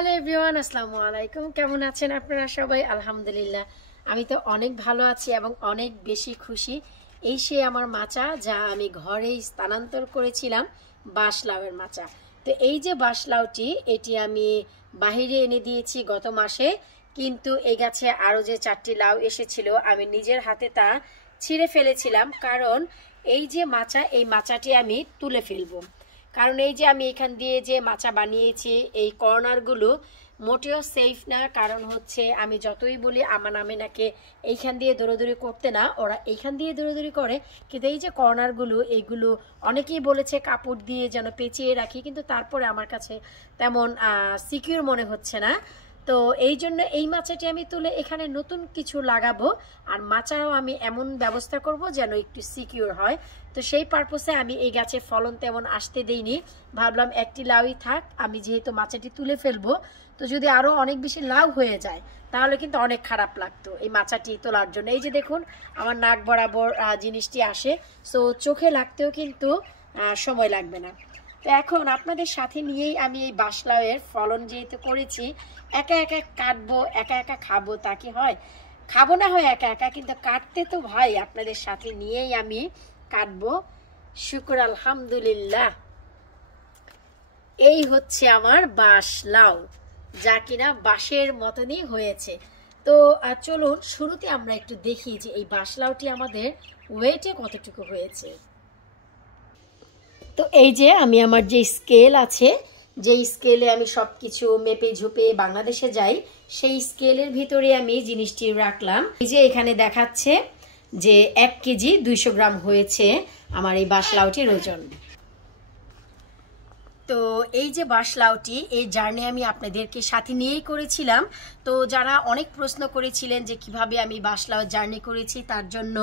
Hello everyone, আসসালামু আলাইকুম। কেমন আছেন আপনারা সবাই? আলহামদুলিল্লাহ আমি তো অনেক ভালো আছি এবং অনেক বেশি খুশি। এই সে আমার মাচা যা আমি ঘরেই স্থানান্তর করেছিলাম, বাঁশলাউয়ের মাচা। তো এই যে বাঁশলাউটি, এটি আমি বাহিরে এনে দিয়েছি গত মাসে, কিন্তু এই গাছে আরও যে 4টি লাউ এসেছিল আমি নিজের হাতে তা ছিঁড়ে ফেলেছিলাম, কারণ এই যে মাচা, এই মাচাটি আমি তুলে ফেলবো। কারণ এই যে আমি এখান দিয়ে যে মাচা বানিয়েছি, এই কর্নারগুলো মোটেও সেফ না। কারণ হচ্ছে আমি যতই বলি আমার নামে নাকে এইখান দিয়ে দৌড়াদৌড়ি করতে, না, ওরা এইখান দিয়ে দৌড়াদৌড়ি করে। কিন্তু এই যে কর্নারগুলো, এইগুলো অনেকেই বলেছে কাপড় দিয়ে যেন পেঁচিয়ে রাখি, কিন্তু তারপরে আমার কাছে তেমন সিকিউর মনে হচ্ছে না। তো এই জন্য এই মাচাটি আমি তুলে এখানে নতুন কিছু লাগাবো, আর মাচাও আমি এমন ব্যবস্থা করব যেন একটু সিকিউর হয়। তো সেই পারপোসে আমি এই গাছের ফলন তেমন আসতে দেইনি, ভাবলাম একটি লাউই থাক। আমি যেহেতু মাচাটি তুলে ফেলবো, তো যদি আরও অনেক বেশি লাউ হয়ে যায় তাহলে কিন্তু অনেক খারাপ লাগতো এই মাচাটি তোলার জন্য। এই যে দেখুন আমার নাক বরাবর জিনিসটি আসে, সো চোখে লাগতেও কিন্তু সময় লাগবে না। তো এখন আপনাদের সাথে নিয়েই আমি এই বাঁশলাউয়ের ফলন যেহেতু করেছি, একা একা কাটবো, একা একা খাবো, তা কি হয়? খাবো না হয় একা একা, কিন্তু কাটতে তো ভাই আপনাদের সাথে নিয়েই আমি কাটবো। শুকর আলহামদুলিল্লাহ। এই হচ্ছে আমার বাঁশলাউ, যা কিনা বাঁশের মতনই হয়েছে। তো চলুন শুরুতে আমরা একটু দেখি যে এই বাঁশলাউটি আমাদের ওয়েটে কতটুকু হয়েছে। তো এই যে আমি আমার যে স্কেল আছে, যেই স্কেলে আমি সব কিছু মেপে ঝুপে বাংলাদেশে যাই, সেই স্কেলের ভিতরে আমি জিনিসটি রাখলাম। এই যে এখানে দেখাচ্ছে যে 1 কেজি 200 গ্রাম হয়েছে আমার এই বাঁশলাউটির ওজন। তো এই যে বাঁশলাউটি, এই জার্নি আমি আপনাদেরকে সাথে নিয়েই করেছিলাম। তো যারা অনেক প্রশ্ন করেছিলেন যে কিভাবে আমি বাঁশলাউ জার্নি করেছি, তার জন্য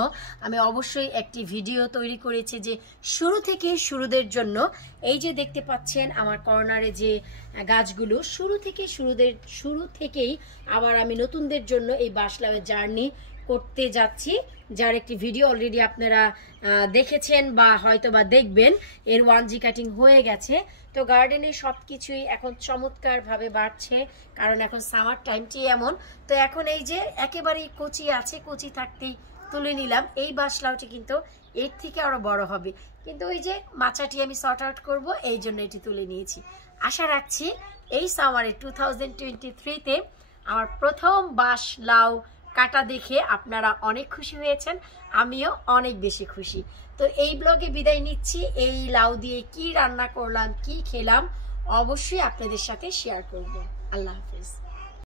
আমি অবশ্যই একটি ভিডিও তৈরি করেছি যে শুরু থেকে শুরুদের জন্য। এই যে দেখতে পাচ্ছেন আমার কর্নারে যে গাছগুলো, শুরু থেকেই আবার আমি নতুনদের জন্য এই বাঁশলাউয়ের জার্নি করতে যাচ্ছি, যার একটি ভিডিও অলরেডি আপনারা দেখেছেন বা হয়তো বা দেখবেন। এর 1G কাটিং হয়ে গেছে। তো গার্ডেনে সব কিছুই এখন চমৎকারভাবে বাড়ছে, কারণ এখন সামার টাইমটি এমন। তো এখন এই যে একেবারেই কচি আছে, কচি থাকতেই তুলে নিলাম। এই বাঁশলাউটি কিন্তু এর থেকে আরও বড় হবে, কিন্তু ওই যে মাচাটি আমি সর্ট আউট করবো, এই জন্য এটি তুলে নিয়েছি। আশা রাখছি এই সামারে 2023-তে আমার প্রথম বাঁশলাউ কাটা দেখে আপনারা অনেক খুশি হয়েছেন, আমিও অনেক বেশি খুশি। তো এই ব্লগে বিদায় নিচ্ছি। এই লাউ দিয়ে কি রান্না করলাম, কি খেলাম, অবশ্যই আপনাদের সাথে শেয়ার করব। আল্লাহ হাফেজ।